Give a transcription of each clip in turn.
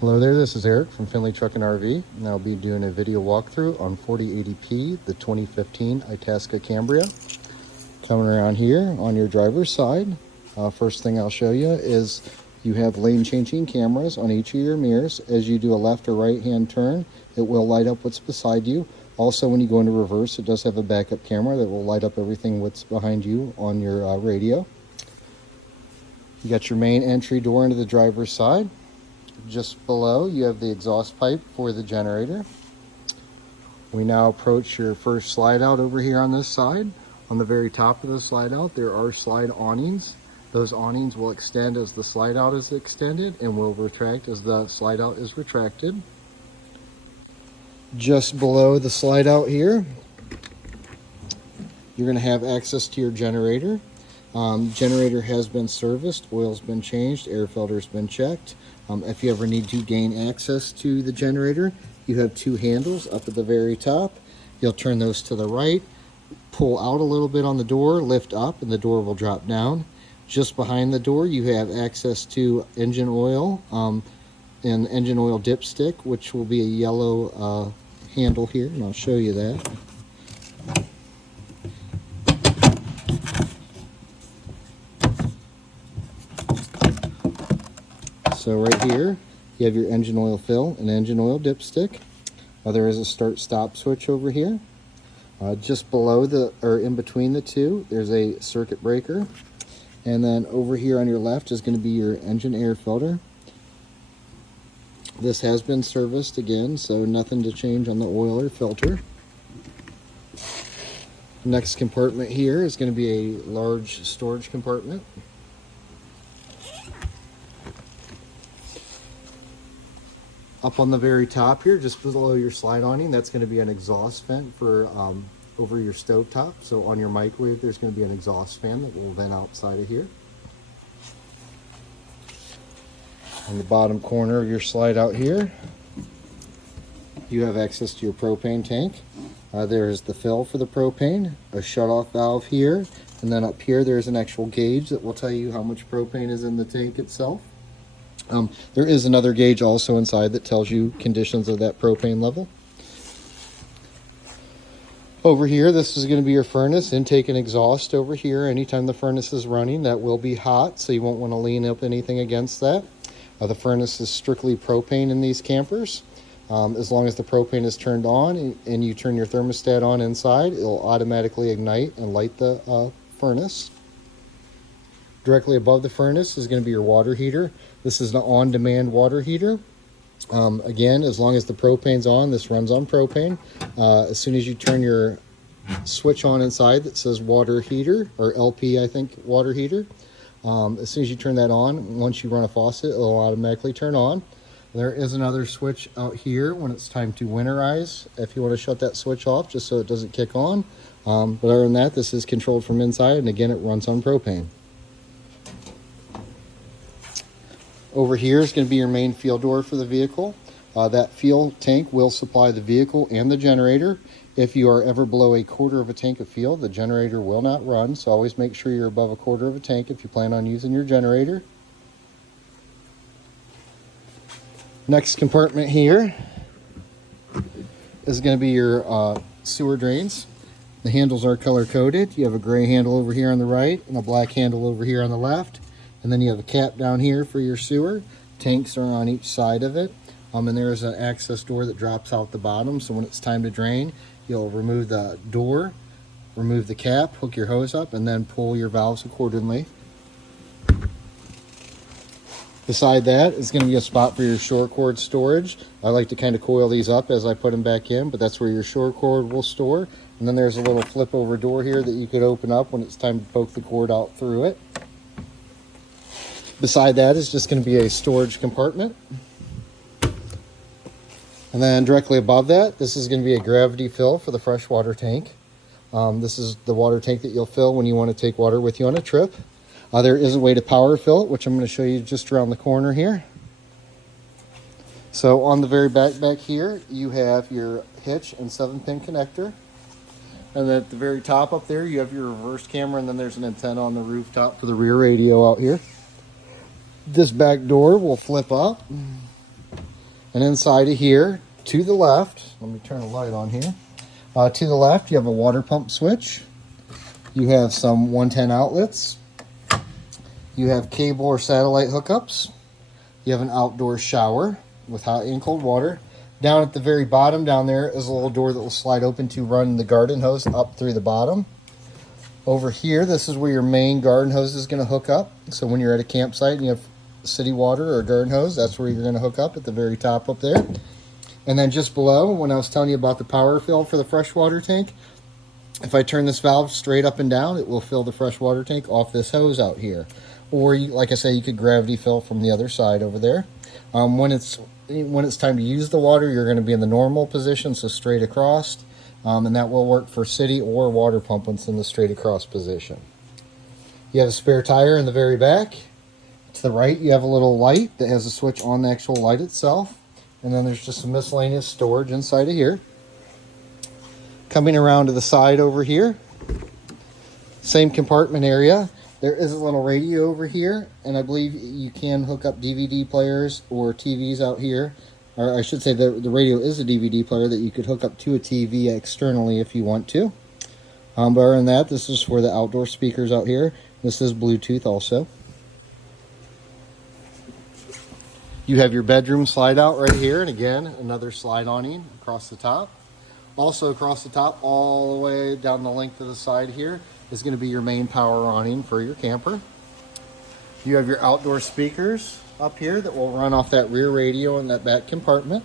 Hello there, this is Eric from Finley Truck and RV, and I'll be doing a video walkthrough on 4080P, the 2015 Itasca Cambria. Coming around here on your driver's side, first thing I'll show you is you have lane changing cameras on each of your mirrors. As you do a left or right hand turn, it will light up what's beside you. Also, when you go into reverse, it does have a backup camera that will light up everything what's behind you on your radio. You got your main entry door into the driver's side. Just below, you have the exhaust pipe for the generator. We now approach your first slide out over here on this side. On the very top of the slide out, there are slide awnings. Those awnings will extend as the slide out is extended and will retract as the slide out is retracted. Just below the slide out here, you're going to have access to your generator. Generator has been serviced, oil's been changed, air filter's been checked. If you ever need to gain access to the generator, you have two handles up at the very top. You'll turn those to the right, pull out a little bit on the door, lift up, and the door will drop down. Just behind the door, you have access to engine oil and engine oil dipstick, which will be a yellow handle here, and I'll show you that. So right here, you have your engine oil fill and engine oil dipstick. There is a start-stop switch over here. Just below or in between the two, there's a circuit breaker. And then over here on your left is going to be your engine air filter. This has been serviced again, so nothing to change on the oil or filter. Next compartment here is going to be a large storage compartment. Up on the very top here, just below your slide awning, that's going to be an exhaust vent for over your stove top. So on your microwave, there's going to be an exhaust fan that will vent outside of here. On the bottom corner of your slide out here, you have access to your propane tank. There's the fill for the propane, a shutoff valve here, and then up here there's an actual gauge that will tell you how much propane is in the tank itself. There is another gauge also inside that tells you conditions of that propane level. Over here, this is going to be your furnace, intake and exhaust over here. Anytime the furnace is running, that will be hot, so you won't want to lean up anything against that. The furnace is strictly propane in these campers. As long as the propane is turned on and you turn your thermostat on inside, it'll automatically ignite and light the furnace. Directly above the furnace is going to be your water heater. This is an on-demand water heater. Again, as long as the propane's on, this runs on propane. As soon as you turn your switch on inside that says water heater, or LP, I think, water heater, as soon as you turn that on, once you run a faucet, it'll automatically turn on. There is another switch out here when it's time to winterize, if you want to shut that switch off, just so it doesn't kick on. But other than that, this is controlled from inside, and again, it runs on propane. Over here is going to be your main fuel door for the vehicle. That fuel tank will supply the vehicle and the generator. If you are ever below a quarter of a tank of fuel, the generator will not run, so always make sure you're above a quarter of a tank if you plan on using your generator. Next compartment here is going to be your sewer drains. The handles are color-coded. You have a gray handle over here on the right and a black handle over here on the left. And then you have a cap down here for your sewer. Tanks are on each side of it. And there is an access door that drops out the bottom. So when it's time to drain, you'll remove the door, remove the cap, hook your hose up, and then pull your valves accordingly. Beside that is going to be a spot for your shore cord storage. I like to kind of coil these up as I put them back in, but that's where your shore cord will store. And then there's a little flip over door here that you could open up when it's time to poke the cord out through it. Beside that is just going to be a storage compartment. And then directly above that, this is going to be a gravity fill for the freshwater tank. This is the water tank that you'll fill when you want to take water with you on a trip. There is a way to power fill it, which I'm going to show you just around the corner here. So on the very back here, you have your hitch and 7-pin connector. And then at the very top up there, you have your reverse camera, and then there's an antenna on the rooftop for the rear radio out here. This back door will flip up. And inside of here, to the left, let me turn the light on here. To the left, you have a water pump switch. You have some 110 outlets. You have cable or satellite hookups. You have an outdoor shower with hot and cold water. Down at the very bottom down there is a little door that will slide open to run the garden hose up through the bottom. Over here, this is where your main garden hose is going to hook up. So when you're at a campsite and you have city water or garden hose, that's where you're going to hook up at the very top up there. And then just below, when I was telling you about the power fill for the freshwater tank, if I turn this valve straight up and down, it will fill the freshwater tank off this hose out here. Or, like I say, you could gravity fill from the other side over there. When it's time to use the water, you're going to be in the normal position, so straight across. And that will work for city or water pump when it's in the straight across position. You have a spare tire in the very back. To the right, you have a little light that has a switch on the actual light itself. And then there's just some miscellaneous storage inside of here. Coming around to the side over here, same compartment area. There is a little radio over here, and I believe you can hook up DVD players or TVs out here. Or I should say the radio is a DVD player that you could hook up to a TV externally if you want to. But other than that, this is for the outdoor speakers out here. This is Bluetooth also. You have your bedroom slide out right here, and again, another slide awning across the top. Also across the top, all the way down the length of the side here, is going to be your main power awning for your camper. You have your outdoor speakers up here that will run off that rear radio in that back compartment.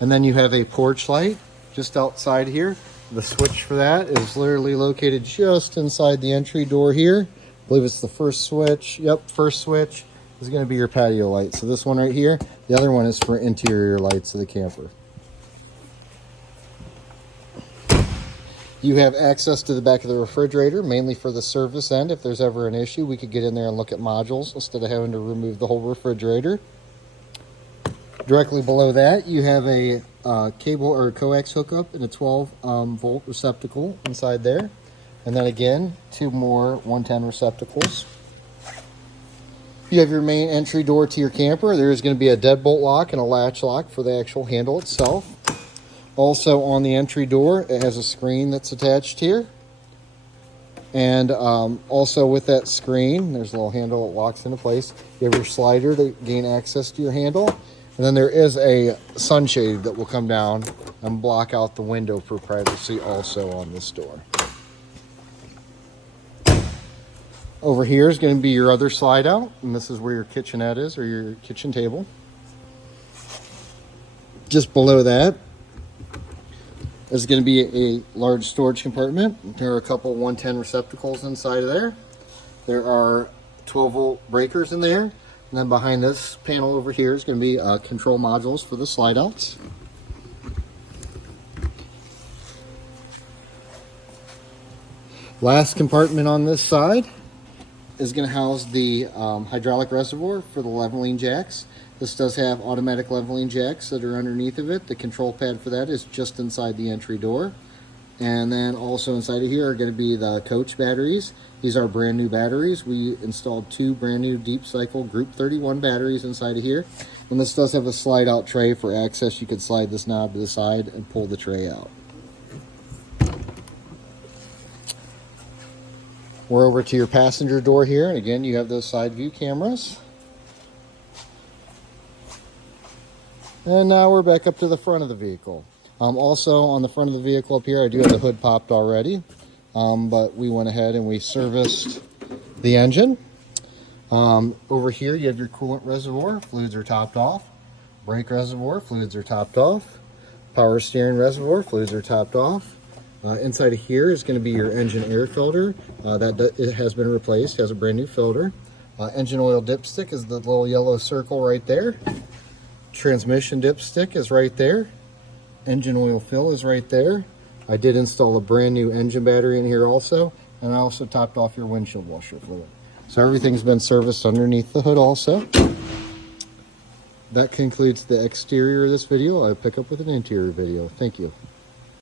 And then you have a porch light just outside here. The switch for that is literally located just inside the entry door here. I believe it's the first switch. Yep, first switch is going to be your patio light. So this one right here, the other one is for interior lights of the camper. You have access to the back of the refrigerator, mainly for the service end. If there's ever an issue, we could get in there and look at modules instead of having to remove the whole refrigerator. Directly below that, you have a cable or coax hookup and a 12 volt receptacle inside there. And then again, two more 110 receptacles. You have your main entry door to your camper. There is going to be a deadbolt lock and a latch lock for the actual handle itself. Also on the entry door, it has a screen that's attached here. And also with that screen, there's a little handle that locks into place. You have your slider to gain access to your handle. And then there is a sunshade that will come down and block out the window for privacy also on this door. Over here is going to be your other slide out, and this is where your kitchenette is, or your kitchen table. Just below that is going to be a large storage compartment. There are a couple 110 receptacles inside of there. There are 12 volt breakers in there. And then behind this panel over here is going to be control modules for the slide outs. Last compartment on this side is going to house the hydraulic reservoir for the leveling jacks. This does have automatic leveling jacks that are underneath of it. The control pad for that is just inside the entry door. And then also inside of here are going to be the coach batteries. These are brand new batteries. We installed two brand new deep cycle group 31 batteries inside of here. And this does have a slide out tray for access. You could slide this knob to the side and pull the tray out. We're over to your passenger door here. And again, you have those side view cameras. And now we're back up to the front of the vehicle. Also on the front of the vehicle up here, I do have the hood popped already. But we went ahead and we serviced the engine. Over here, you have your coolant reservoir. Fluids are topped off. Brake reservoir. Fluids are topped off. Power steering reservoir. Fluids are topped off. Inside of here is going to be your engine air filter. It has been replaced. It has a brand new filter. Engine oil dipstick is the little yellow circle right there. Transmission dipstick is right there. Engine oil fill is right there. I did install a brand new engine battery in here also, and I also topped off your windshield washer fluid. So everything's been serviced underneath the hood also. That concludes the exterior of this video. I'll pick up with an interior video. Thank you.